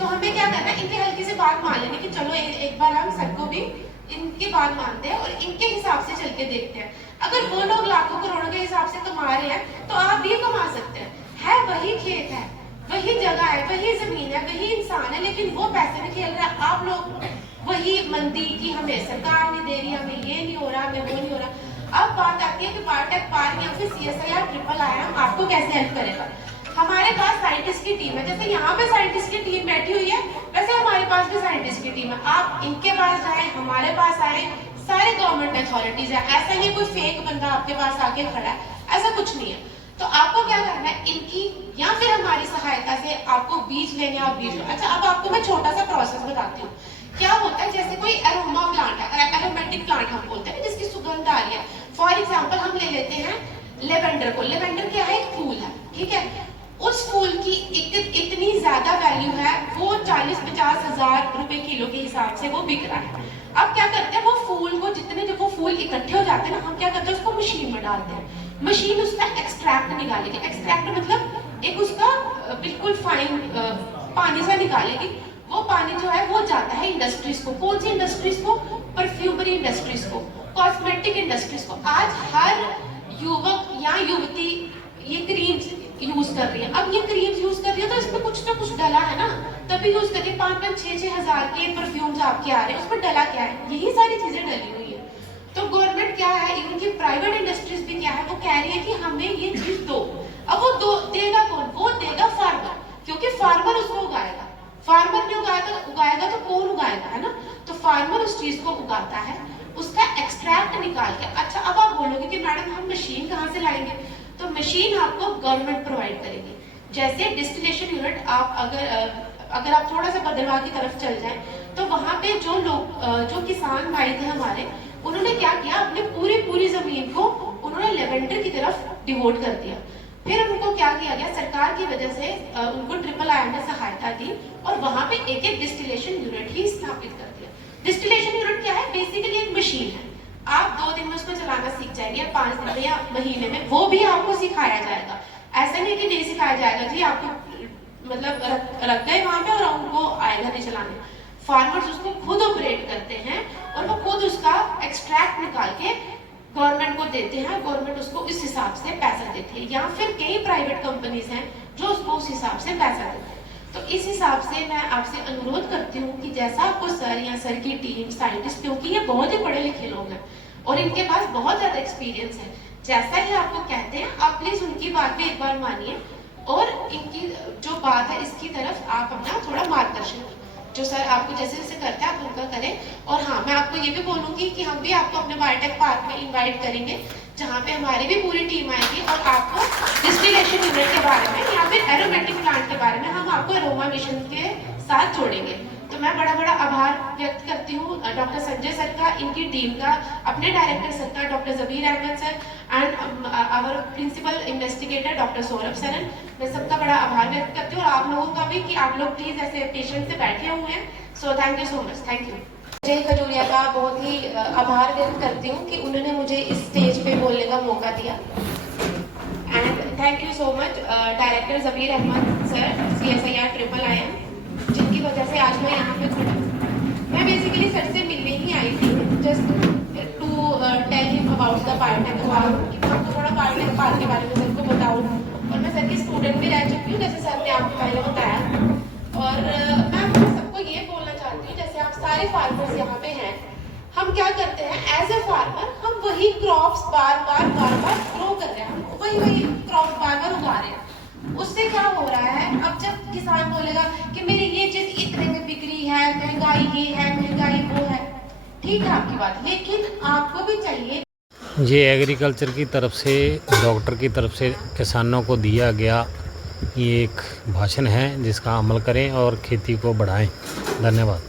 तो हमें क्या करना है, इनके हल्की से बात मान लेनी कि चलो एक बार हम सबको भी इनकी बात मानते हैं और इनके हिसाब से चल के देखते हैं। अगर वो लोग लाखों करोड़ों के हिसाब से कमा रहे हैं तो आप भी कमा सकते हैं। है वही खेत है, वही जगह है, वही जमीन है, वही इंसान है, लेकिन वो पैसे में खेल रहा है। आप लोग वही मंदी की हमें सरकार नहीं दे रही, हमें ये नहीं हो रहा, हमें वो नहीं हो रहा। अब बात आती है कि बायोटेक पार्क या फिर CSIR ट्रिपल IIM आपको कैसे हेल्प करेगा। हमारे पास साइंटिस्ट की टीम है, जैसे यहाँ पे साइंटिस्ट की टीम बैठी हुई है वैसे हमारे पास भी साइंटिस्ट की टीम है। आप इनके पास जाए, हमारे पास आए, सारे गवर्नमेंट अथॉरिटीज है। ऐसा नहीं कोई फेक बंदा आपके पास आके खड़ा है, ऐसा कुछ नहीं है। तो आपको क्या करना है, इनकी या फिर हमारी सहायता से आपको बीज लेने और बीज लो। अच्छा, अब आपको मैं छोटा सा प्रोसेस बताती हूँ। क्या होता है, जैसे कोई एरोमा प्लांट है, एरोमेटिक प्लांट हम बोलते हैं जिसकी सुगंध आ रही है। फॉर एग्जाम्पल हम ले लेते हैं लेवेंडर को। लेवेंडर क्या है, एक फूल है, ठीक है। उस फूल की इतनी ज्यादा वैल्यू है, वो 40-50 हजार रुपए किलो के हिसाब से वो बिक रहा है। अब क्या करते हैं, वो फूल को जितने जब वो फूल इकट्ठे हो जाते हैं ना, हम क्या करते हैं उसको मशीन में डालते हैं। मशीन उसका एक्सट्रैक्ट निकालेगी। एक्सट्रैक्ट मतलब एक उसका बिल्कुल फाइन पानी सा निकालेगी। वो पानी जो है वो जाता है इंडस्ट्रीज को। कौन सी इंडस्ट्रीज को, परफ्यूमरी इंडस्ट्रीज को, कॉस्मेटिक इंडस्ट्रीज को। आज हर युवक या युवती ये क्रीम्स यूज कर रही है। अब ये क्रीम्स यूज कर रही है तो इसमें कुछ ना कुछ डला है ना, तभी यूज करके 5-6 हजार के परफ्यूम्स आपके आ रहे हैं। उसमें डला क्या है, यही सारी चीजें डली हुई है। तो गवर्नमेंट क्या है, इनकी प्राइवेट इंडस्ट्रीज भी क्या है, वो कह रही है कि हमें ये चीज दो। अब वो दो देगा कौन, वो देगा फार्मर, क्योंकि फार्मर उसको उगाएगा। फार्मर ने उगाएगा तो कौन उगाएगा, है ना। तो फार्मर उस चीज को उगाता है, उसका एक्सट्रैक्ट निकाल के। अच्छा, अब आप बोलोगे कि मैडम हम मशीन कहाँ से लाएंगे, तो मशीन आपको गवर्नमेंट प्रोवाइड करेगी। जैसे डिस्टिलेशन यूनिट, आप अगर आप थोड़ा सा बदलवा की तरफ चल जाएं तो वहां पे जो लोग जो किसान भाई थे हमारे, उन्होंने क्या किया, अपने पूरी जमीन को उन्होंने लेवेंडर की तरफ डिवोट कर दिया। फिर उनको क्या किया गया, सरकार की वजह से उनको ट्रिपल IIM ने सहायता दी और वहां पे एक डिस्टिलेशन यूनिट ही स्थापित कर दिया। डिस्टिलेशन यूनिट क्या है, बेसिकली एक मशीन है। आप 2 दिन में उसको चलाना सीख जाएंगे, 5 दिन में या महीने में, वो भी आपको सिखाया जाएगा। ऐसा नहीं कि नहीं सिखाया जाएगा जी, आपको मतलब रख गए वहां पे और उनको आएगा नहीं चलाने। फार्मर्स उसको खुद ऑपरेट करते हैं और वो खुद उसका एक्सट्रैक्ट निकाल के गवर्नमेंट को देते हैं। गवर्नमेंट उसको इस हिसाब से पैसा देती है, या फिर कई प्राइवेट कंपनीज हैं जो उसको उस हिसाब से पैसा देते हैं। तो इस हिसाब से मैं आपसे अनुरोध करती हूँ कि जैसा आपको सर या सर की टीम साइंटिस्ट, क्योंकि ये बहुत ही पढ़े लिखे लोग हैं और इनके पास बहुत ज्यादा एक्सपीरियंस है, जैसा ही आपको कहते हैं आप प्लीज उनकी बात भी एक बार मानिए और इनकी जो बात है इसकी तरफ आप अपना थोड़ा मार्गदर्शन, जो सर आपको जैसे जैसे करते हैं आप उनका करें। और हाँ, मैं आपको ये भी बोलूंगी कि हम भी आपको अपने बायोटेक पार्क में इन्वाइट करेंगे, जहाँ पे हमारी भी पूरी टीम आएगी और आपको डिस्टिलेशन यूनिट के बारे में या फिर एरोमेटिक प्लांट के बारे में हम आपको एरोमा मिशन के साथ जोड़ेंगे। तो मैं बड़ा आभार व्यक्त करती हूँ डॉक्टर संजय सर का, इनकी टीम का, अपने डायरेक्टर सर का doctor Jabir Ahmed sir and our principal investigator doctor Saurabh Saran. मैं सबका बड़ा आभार व्यक्त करती हूँ और आप लोगों का भी कि आप लोग प्लीज ऐसे पेशेंट से बैठे हुए हैं। So thank you so much, thank you. जय खजूरिया का बहुत ही आभार व्यक्त करती हूँ कि उन्होंने मुझे इस स्टेज पे बोलने का मौका दिया। And thank you so much director Jabir Ahmed sir, CSIR triple IIM, जिनकी वजह से आज मैं यहाँ पे खड़ी हूँ। मैं बेसिकली सर से मिलने ही आई थी, just to tell him about the biotech park, कि मैं आपको थोड़ा बायोटेक पार्क के बारे में सर को बताऊँ। और मैं सर की स्टूडेंट भी रह चुकी हूँ, जैसे सर ने आपको पहले बताया। और मैं आपको सबको ये बोलना चाहती हूँ, जैसे आप सारे फार्मर्स यहाँ पे हैं, हम क्या करते हैं एज ए फार्मर, हम वही क्रॉप्स बार बार ग्रो कर रहे हैं, हम वही क्रॉप्स बार उगा रहे हैं। उससे क्या हो रहा है, अब जब किसान बोलेगा कि मेरी ये चीज इतने में बिक रही है, महंगाई ये है, महंगाई वो है, ठीक है आपकी बात, लेकिन आपको भी चाहिए। ये एग्रीकल्चर की तरफ से, डॉक्टर की तरफ से किसानों को दिया गया ये एक भाषण है जिसका अमल करें और खेती को बढ़ाएं। धन्यवाद।